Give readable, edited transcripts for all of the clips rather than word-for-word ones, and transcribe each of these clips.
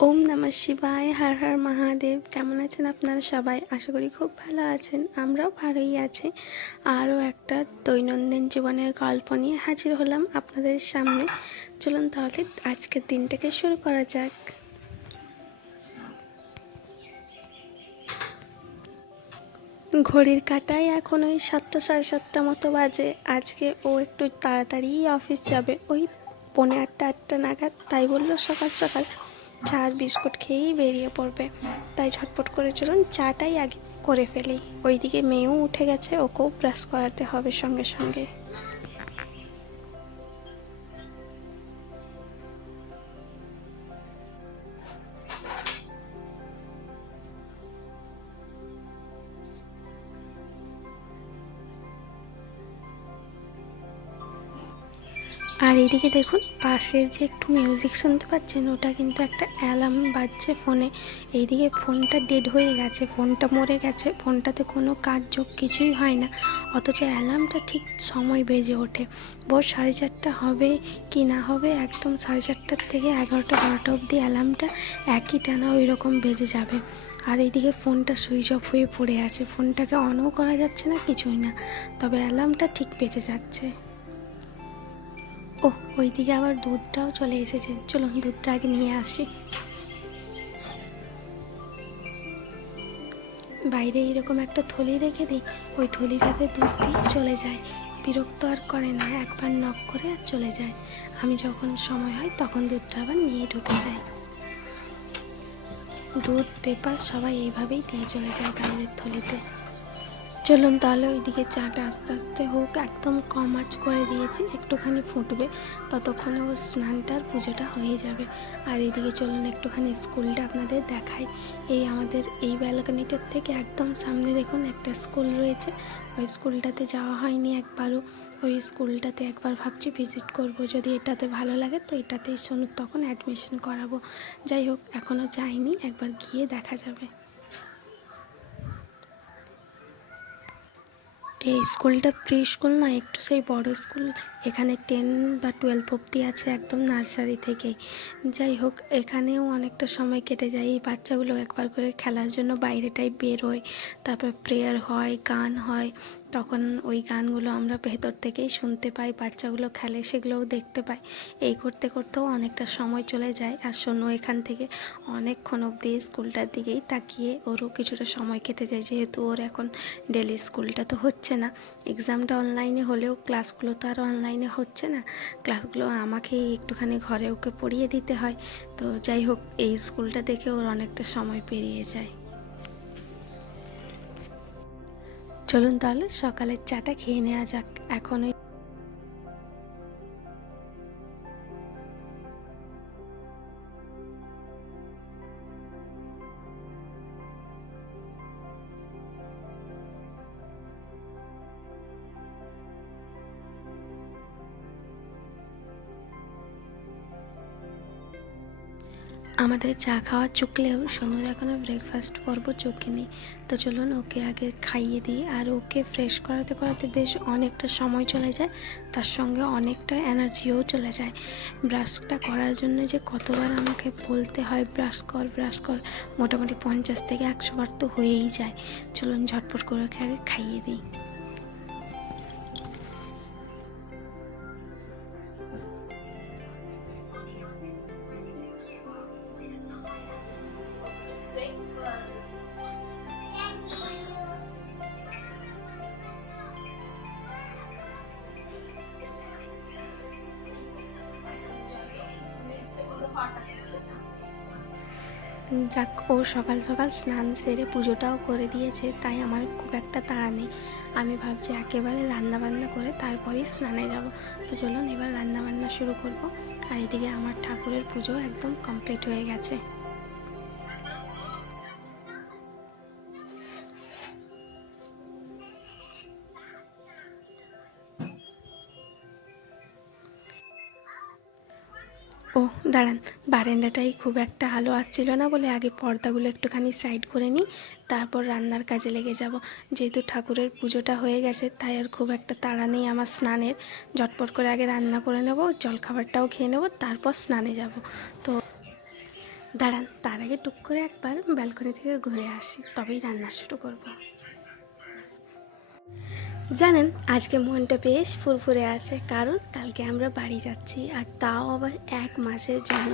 ওম নমঃ শিবায়, হর হর মহাদেব। কেমন আছেন আপনারা সবাই? আশা করি খুব ভালো আছেন। আমরাও ভালোই আছি। আরও একটা দৈনন্দিন জীবনের গল্প নিয়ে হাজির হলাম আপনাদের সামনে। চলুন তাহলে আজকের দিনটাকে শুরু করা যাক। ঘড়ির কাঁটায় এখন ওই 7টা সাড়ে 7টা মতো বাজে। আজকে ও একটু তাড়াতাড়ি অফিস যাবে, ওই 7:45-8টা নাগাদ। তাই বললো সকাল সকাল চা আর বিস্কুট খেয়েই বেরিয়ে পড়বে। তাই ঝটপট করে চলুন চাটাই আগে করে ফেলি। ওইদিকে মেয়েও উঠে গেছে, ওকেও ব্রাশ করাতে হবে সঙ্গে সঙ্গে। আর এইদিকে দেখুন পাশে যে একটু মিউজিক শুনতে পাচ্ছেন, ওটা কিন্তু একটা অ্যালার্ম বাজছে ফোনে। এইদিকে ফোনটা ডেড হয়ে গেছে, ফোনটা মরে গেছে, ফোনটাতে কোনো কাজ যোগ কিছুই হয় না, অথচ অ্যালার্মটা ঠিক সময় বেজে ওঠে। ভোর 4:30 হবে কি না হবে, একদম 4:30 থেকে 11টা-12টা অবধি অ্যালার্মটা একই টানা ওই রকম বেজে যাবে। আর এইদিকে ফোনটা সুইচ অফ হয়ে পড়ে আছে, ফোনটাকে অনও করা যাচ্ছে না, কিছুই না, তবে অ্যালার্মটা ঠিক বেজে যাচ্ছে। ও, ওইদিকে আবার দুধটাও চলে এসেছে, চলুন দুধটা আগে নিয়ে আসি। বাইরে এরকম একটা থলি রেখে দিই, ওই থলিটাতে দুধ দিয়ে চলে যায়। বিরক্ত আর করে না, একবার নক করে আর চলে যায়। আমি যখন সময় হয় তখন দুধটা আবার নিয়ে ঢুকে যাই। দুধ পেপার সবাই এইভাবেই দিয়ে চলে যায় বাইরের থলিতে। চলুন তাহলে ওইদিকে চাটা আস্তে আস্তে হোক, একদম কম আঁচ করে দিয়েছি, একটুখানি ফুটবে, ততক্ষণে ওর স্নানটার পুজোটা হয়ে যাবে। আর এইদিকে চলুন একটুখানি স্কুলটা আপনাদের দেখাই। এই আমাদের এই ব্যালকনিটার থেকে একদম সামনে দেখুন একটা স্কুল রয়েছে। ওই স্কুলটাতে যাওয়া হয়নি একবারও। ওই স্কুলটাতে একবার ভাবছি ভিজিট করব, যদি এটাতে ভালো লাগে তো এটাতেই শুনুন তখন অ্যাডমিশন করাবো। যাই হোক, এখনও যাইনি, একবার গিয়ে দেখা যাবে। এই স্কুলটা প্রি স্কুল না, একটু সেই বড় স্কুল। এখানে 10 বা 12 অবধি আছে, একদম নার্সারি থেকেই। যাই হোক, এখানেও অনেকটা সময় কেটে যায়। এই বাচ্চাগুলো একবার করে খেলার জন্য বাইরেটাই বেরোয়, তারপর প্রেয়ার হয়, গান হয়, তখন ওই গানগুলো আমরা ভেতর থেকেই শুনতে পাই, বাচ্চাগুলো খেলে সেগুলোও দেখতে পাই। এই করতে করতেও অনেকটা সময় চলে যায়। আর শোনো, এখান থেকে অনেকক্ষণ অবধি স্কুলটার দিকেই তাকিয়ে ওরও কিছুটা সময় কেটে যায়, যেহেতু ওর এখন ডেলি স্কুলটা তো হচ্ছে না। এক্সামটা অনলাইনে হলেও ক্লাসগুলো তো আর অনলাইনে হচ্ছে না, ক্লাসগুলো আমাকেই একটুখানি ঘরে ওকে পড়িয়ে দিতে হয়। তো যাই হোক, এই স্কুলটা দেখে ওর অনেকটা সময় পেরিয়ে যায়। চলুন তাহলে সকালের চাটা খেয়ে নেওয়া যাক। এখন ওই আমাদের চা খাওয়া চুকলেও সোনুর এখনও ব্রেকফাস্ট পর্ব চোখেনি। তো চলুন ওকে আগে খাইয়ে দিই। আর ওকে ফ্রেশ করাতে করাতে বেশ অনেকটা সময় চলে যায়, তার সঙ্গে অনেকটা এনার্জিও চলে যায়। ব্রাশটা করার জন্য যে কতবার আমাকে বলতে হয় ব্রাশ কর ব্রাশ কর, মোটামুটি 50 থেকে 100 বার তো হয়েই যায়। চলুন ঝটপট করে ওকে আগে খাইয়ে দিই। যাক, ও সকাল সকাল স্নান সেরে পুজোটাও করে দিয়েছে, তাই আমার খুব একটা তাড়া নেই। আমি ভাবছি একেবারে রান্নাবান্না করে তারপরেই স্নানে যাব। তো চলুন এবার রান্নাবান্না শুরু করব। আর এদিকে আমার ঠাকুরের পুজো একদম কমপ্লিট হয়ে গেছে। ও দাঁড়ান, বারান্দাটাই খুব একটা আলো আসছিল না বলে আগে পর্দাগুলো একটুখানি সাইড করে নিই, তারপর রান্নার কাজে লেগে যাব। যেহেতু ঠাকুরের পুজোটা হয়ে গেছে, তাই আর খুব একটা তাড়া নেই আমার স্নানের। ঝটপট করে আগে রান্না করে নেব, জলখাবারটাও খেয়ে নেব, তারপর স্নানে যাব। তো দাঁড়ান, তার আগে টুক করে একবার ব্যালকনি থেকে ঘুরে আসি, তবেই রান্না শুরু করব। জানেন, আজকে মনটা বেশ ফুরফুরে আছে, কারণ কালকে আমরা বাড়ি যাচ্ছি, আর তাও আবার 1 মাসের জন্য।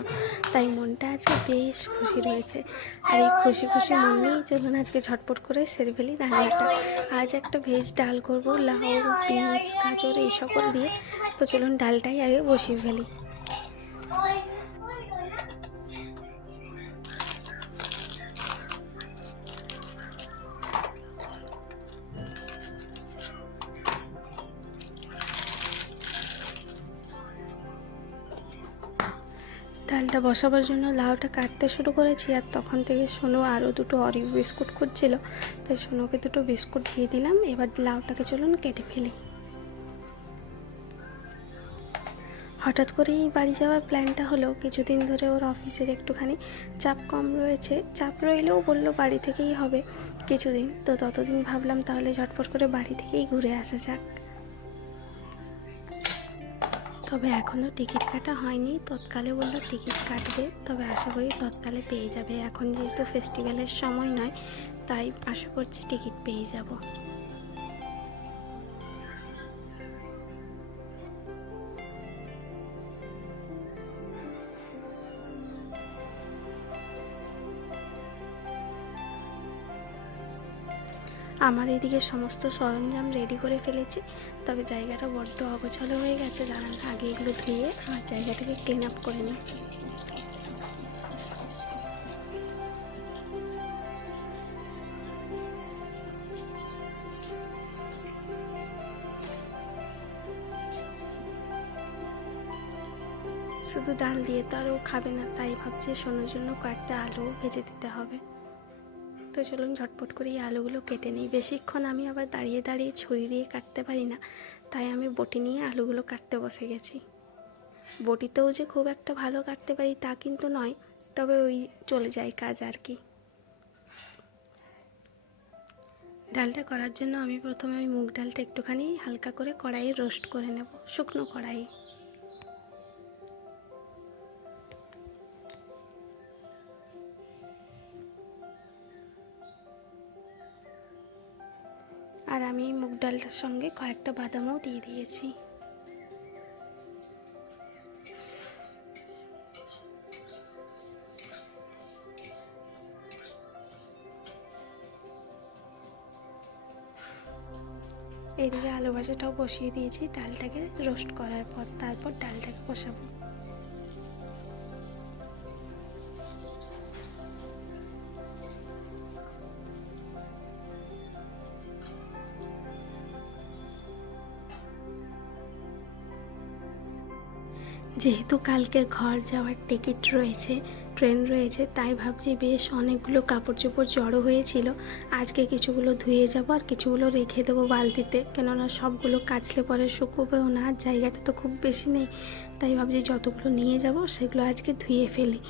তাই মনটা আজকে বেশ খুশি রয়েছে। আর এই খুশি খুশি মন নিয়েই চলুন আজকে ঝটপট করে সেরে ফেলি রান্নাটা। আজ একটা ভেজ ডাল করব, লাউ, বিনস, গাজর এই সকল দিয়ে। তো চলুন ডালটাই আগে বসিয়ে ফেলি। ডালটা বসাবার জন্য লাউটা কাটতে শুরু করেছি, আর তখন থেকে সোনু আরও দুটো অরিও বিস্কুট খুঁজছিল, তাই সোনুকে দুটো বিস্কুট দিয়ে দিলাম। এবার লাউটাকে চলুন কেটে ফেলি। হঠাৎ করেই বাড়ি যাওয়ার প্ল্যানটা হলো, কিছুদিন ধরে ওর অফিসের একটুখানি চাপ কম রয়েছে। চাপ রইলেও বললো বাড়ি থেকেই হবে কিছুদিন, তো ততদিন ভাবলাম তাহলে ঝটপট করে বাড়ি থেকেই ঘুরে আসা যাক। তবে এখনও টিকিট কাটা হয়নি, তৎকালে বললো টিকিট কাটবে, তবে আশা করি তৎকালে পেয়ে যাবে। এখন যেহেতু ফেস্টিভ্যালের সময় নয়, তাই আশা করছি টিকিট পেয়ে যাব। আমার এদিকে সমস্ত সরঞ্জাম রেডি করে ফেলেছি, তবে জায়গাটা বড্ড অগোছালো হয়ে গেছে। দাঁড়ান আগে এগুলো ধুয়ে আমার জায়গাটাকে ক্লিন আপ করে নিই। শুধু ডাল দিয়ে তো আরও খাবে না, তাই ভাবছি সোনার জন্য কয়েকটা আলু ভেজে দিতে হবে। তো চলুন ঝটপট করে এই আলুগুলো কেটে নিই। বেশিক্ষণ আমি আবার দাঁড়িয়ে দাঁড়িয়ে ছুরি দিয়ে কাটতে পারি না, তাই আমি বটি নিয়ে আলুগুলো কাটতে বসে গেছি। বটিতেও যে খুব একটা ভালো কাটতে পারি তা কিন্তু নয়, তবে ওই চলে যায় কাজ আর কি। ডালটা করার জন্য আমি প্রথমে ওই মুগ ডালটা একটুখানি হালকা করে কড়াইয়ে রোস্ট করে নেব, শুকনো কড়াইয়ে। আর আমি মুগ ডালটার সঙ্গে কয়েকটা বাদামও দিয়ে দিয়েছি। এদিকে আলু ভাজাটাও বসিয়ে দিয়েছি ডালটাকে রোস্ট করার পর, তারপর ডালটাকে বসাবো। যেহেতু কালকে ঘর যাওয়ার টিকিট রয়েছে, ট্রেন রয়েছে, তাই ভাবছি বেশ অনেকগুলো কাপড় চোপড় জড়ো হয়েছিল, আজকে কিছুগুলো ধুয়ে যাব আর কিছুগুলো রেখে দেবো বালতিতে, কেননা সবগুলো কাচলে পরে শুকোবেও না, জায়গাটা তো খুব বেশি নেই। তাই ভাবছি যতগুলো নিয়ে যাব সেগুলো আজকে ধুয়ে ফেলি।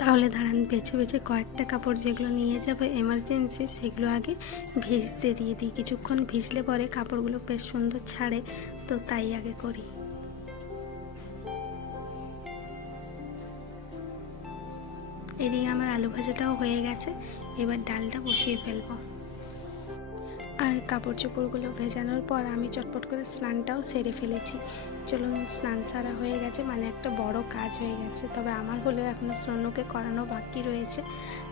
তাহলে দাঁড়ান বেছে বেছে কয়েকটা কাপড় যেগুলো নিয়ে যাবে এমার্জেন্সি, সেগুলো আগে ভিজতে দিয়ে দিই। কিছুক্ষণ ভিজলে পরে কাপড়গুলো বেশ সুন্দর ছাড়ে, তো তাই আগে করি। এদিকে আমার আলু ভাজাটাও হয়ে গেছে, এবার ডালটা বসিয়ে ফেলবো। আর কাপড় চোপড়গুলো ভেজানোর পর আমি চটপট করে স্নানটাও সেরে ফেলেছি। চলুন, স্নান সারা হয়ে গেছে, মানে একটা বড় কাজ হয়ে গেছে। তবে আমার হলেও এখনও স্নানকে করানো বাকি রয়েছে,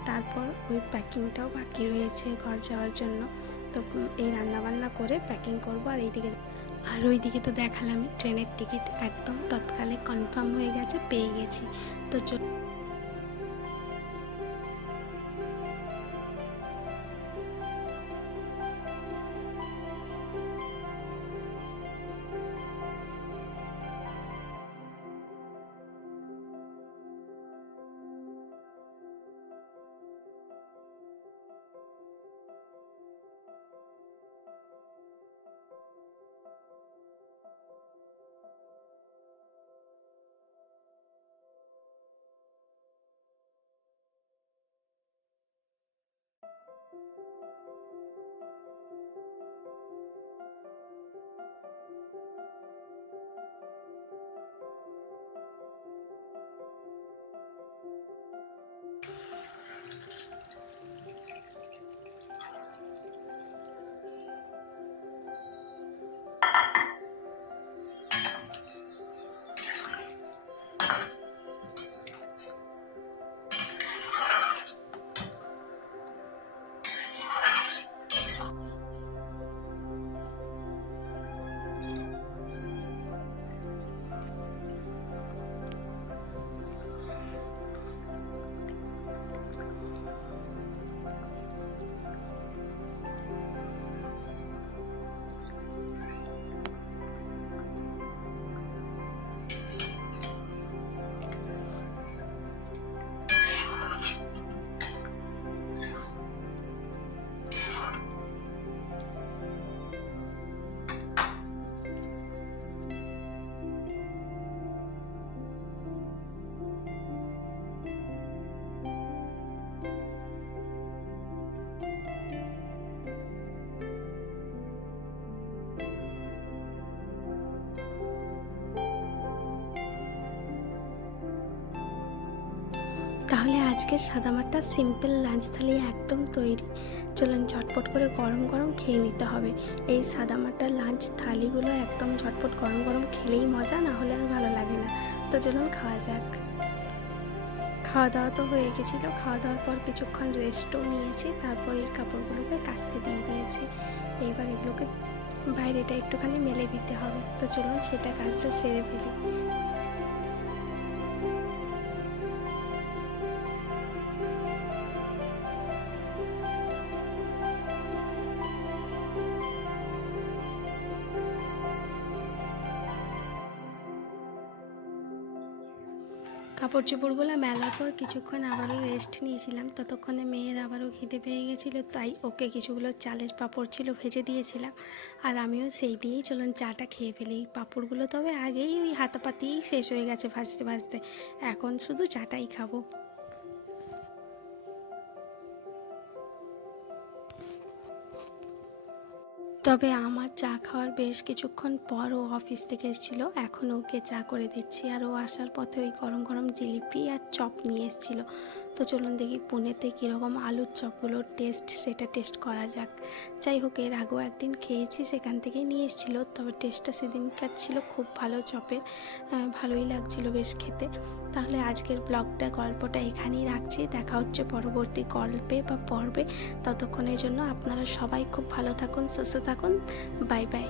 তারপর ওই প্যাকিংটাও বাকি রয়েছে ঘর যাওয়ার জন্য। তো এই রান্নাবান্না করে প্যাকিং করবো। আর ওইদিকে তো দেখালামই ট্রেনের টিকিট একদম তৎকালে কনফার্ম হয়ে গেছে, পেয়ে গেছি। তো তাহলে আজকের সাদামাটা সিম্পল লাঞ্চ থালি একদম তৈরি। চলুন ঝটপট করে গরম গরম খেয়ে নিতে হবে। এই সাদামাটা লাঞ্চ থালিগুলো একদম ঝটপট গরম গরম খেলেই মজা, না হলে আর ভালো লাগে না। তো চলুন খাওয়া যাক। খাওয়া দাওয়া তো হয়ে গেছিলো। খাওয়া দাওয়ার পর কিছুক্ষণ রেস্টও নিয়েছি, তারপর এই কাপড়গুলোকে কাচতে দিয়ে দিয়েছি। এইবার এগুলোকে বাইরেটা একটুখানি মেলে দিতে হবে। তো চলুন সেটা কাজটা সেরে ফেলি। কাপড় চোপড়গুলো মেলার পর কিছুক্ষণ আবারও রেস্ট নিয়েছিলাম। ততক্ষণে মেয়ের আবারও খিদে পেয়ে গেছিলো, তাই ওকে কিছুগুলো চালের পাঁপড় ছিল ভেজে দিয়েছিলাম। আর আমিও সেই দিয়েই চলুন চাটা খেয়ে ফেলি। পাঁপড়গুলো তবে আগেই ওই হাতাপাতিই শেষ হয়ে গেছে ভাজতে ভাজতে, এখন শুধু চাটাই খাবো। তবে আমার চা খাওয়ার বেশ কিছুক্ষণ পর ও অফিস থেকে এসেছিলো। এখন ওকে চা করে দিচ্ছি, আর ও আসার পথে ওই গরম গরম জিলিপি আর চপ নিয়ে এসেছিলো। তো চলুন দেখি পুনেতে কীরকম আলুর চপগুলোর টেস্ট, সেটা টেস্ট করা যাক। যাই হোক, এর আগেও একদিন খেয়েছি, সেখান থেকেই নিয়ে এসেছিলো। তবে টেস্টটা সেদিনকার ছিল খুব ভালো চপের, ভালোই লাগছিল বেশ খেতে। তাহলে আজকের ব্লগটা, গল্পটা এখানেই রাখছি। দেখা হচ্ছে পরবর্তী গল্পে বা পর্বে। ততক্ষণের জন্য আপনারা সবাই খুব ভালো থাকুন, সুস্থ থাকুন। Bye bye.